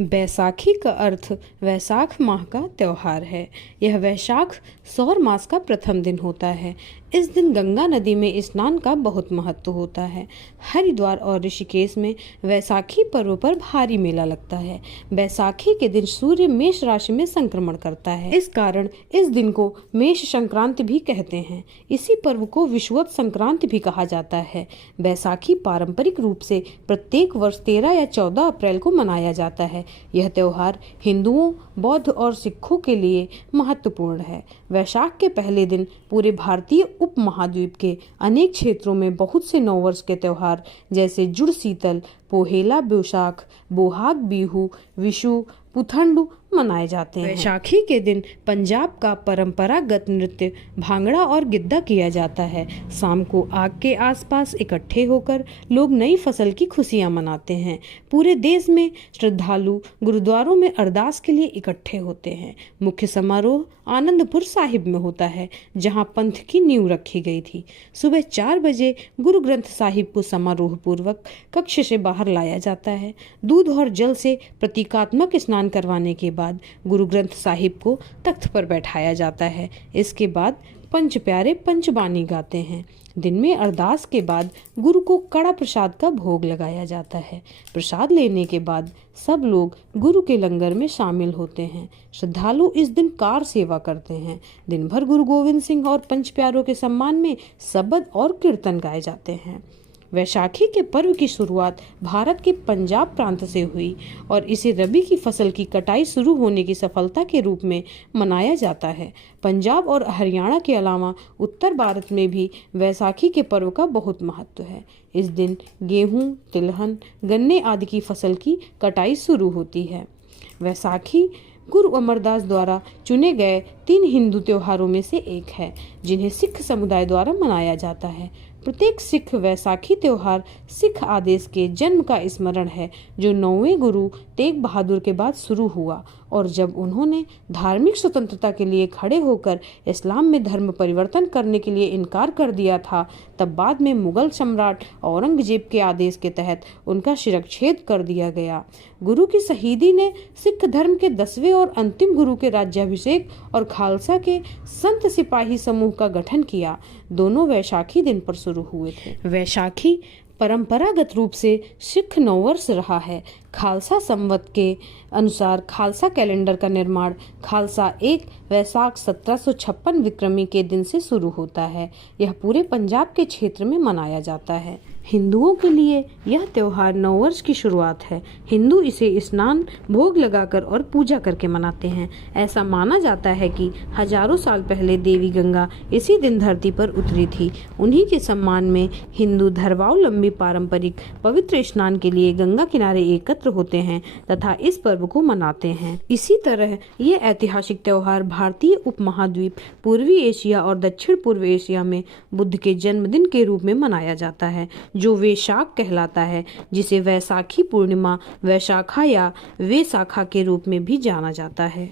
बैसाखी का अर्थ वैशाख माह का त्योहार है। यह वैशाख सौर मास का प्रथम दिन होता है। इस दिन गंगा नदी में स्नान का बहुत महत्व होता है। हरिद्वार और ऋषिकेश में वैसाखी पर्व पर भारी मेला लगता है। बैसाखी के दिन सूर्य मेष राशि में संक्रमण करता है, इस कारण इस दिन को मेष संक्रांति भी कहते हैं। इसी पर्व को विषुवत संक्रांति भी कहा जाता है। बैसाखी पारंपरिक रूप से प्रत्येक वर्ष 13 या 14 अप्रैल को मनाया जाता है। यह त्योहार हिंदुओं, बौद्ध और सिखों के लिए महत्वपूर्ण है। वैशाख के पहले दिन पूरे भारतीय उपमहाद्वीप के अनेक क्षेत्रों में बहुत से नववर्ष के त्योहार जैसे जुड़ शीतल, पोहेला बोशाख, बोहाग बिहू, विशु, पुथंडू मनाए जाते हैं। वैशाखी के दिन पंजाब का परंपरागत नृत्य भांगड़ा और गिद्दा किया जाता है। शाम को आग के आसपास इकट्ठे होकर लोग नई फसल की खुशियां मनाते हैं। पूरे देश में श्रद्धालु गुरुद्वारों में अरदास के लिए इकट्ठे होते हैं। मुख्य समारोह आनंदपुर साहिब में होता है, जहां पंथ की नींव रखी गई थी। सुबह 4 बजे गुरु ग्रंथ साहिब को समारोह पूर्वक कक्ष से बाहर लाया जाता है। दूध और जल से प्रतीकात्मक स्नान करवाने के बाद गुरु ग्रंथ साहिब को तख्त पर बैठाया जाता है। इसके बाद पंच प्यारे पंचबानी गाते हैं। दिन में अरदास के बाद गुरु को कड़ा प्रसाद का भोग लगाया जाता है। प्रसाद लेने के बाद सब लोग गुरु के लंगर में शामिल होते हैं। श्रद्धालु इस दिन कार सेवा करते हैं। दिन भर गुरु गोविंद सिंह और पंच प्यारों के सम्मान में शबद और कीर्तन गाए जाते हैं। वैशाखी के पर्व की शुरुआत भारत के पंजाब प्रांत से हुई और इसे रबी की फसल की कटाई शुरू होने की सफलता के रूप में मनाया जाता है। पंजाब और हरियाणा के अलावा उत्तर भारत में भी वैसाखी के पर्व का बहुत महत्व है। इस दिन गेहूं, तिलहन, गन्ने आदि की फसल की कटाई शुरू होती है। वैसाखी गुरु अमरदास द्वारा चुने गए 3 हिंदू त्योहारों में से एक है, जिन्हें सिख समुदाय द्वारा मनाया जाता है। प्रत्येक सिख वैसाखी त्योहार सिख आदेश के जन्म का स्मरण है, जो 9वें गुरु तेग बहादुर के बाद शुरू हुआ और जब उन्होंने धार्मिक स्वतंत्रता के लिए खड़े होकर इस्लाम में धर्म परिवर्तन करने के लिए इनकार कर दिया था, तब बाद में मुगल सम्राट औरंगजेब के आदेश के तहत उनका शिरच्छेद कर दिया गया। गुरु की शहीदी ने सिख धर्म के 10वें और अंतिम गुरु के राज्याभिषेक और खालसा के संत सिपाही समूह का गठन किया। दोनों वैशाखी दिन पर शुरू हुए थे। वैशाखी परंपरागत रूप से सिख नववर्ष रहा है। खालसा संवत के अनुसार खालसा कैलेंडर का निर्माण खालसा 1 वैशाख 1756 विक्रमी के दिन से शुरू होता है। यह पूरे पंजाब के क्षेत्र में मनाया जाता है। हिंदुओं के लिए यह त्योहार नववर्ष की शुरुआत है। हिंदू इसे स्नान, भोग लगाकर और पूजा करके मनाते हैं। ऐसा माना जाता है कि हजारों साल पहले देवी गंगा इसी दिन धरती पर उतरी थी। उन्हीं के सम्मान में हिंदू धर्मावलंबी पारंपरिक पवित्र स्नान के लिए गंगा किनारे एकत्र होते हैं तथा इस पर्व को मनाते हैं। इसी तरह ये ऐतिहासिक त्योहार भारतीय उपमहाद्वीप, पूर्वी एशिया और दक्षिण पूर्व एशिया में बुद्ध के जन्मदिन के रूप में मनाया जाता है, जो वैशाख कहलाता है, जिसे वैसाखी पूर्णिमा, वैशाखा या वैसाखा के रूप में भी जाना जाता है।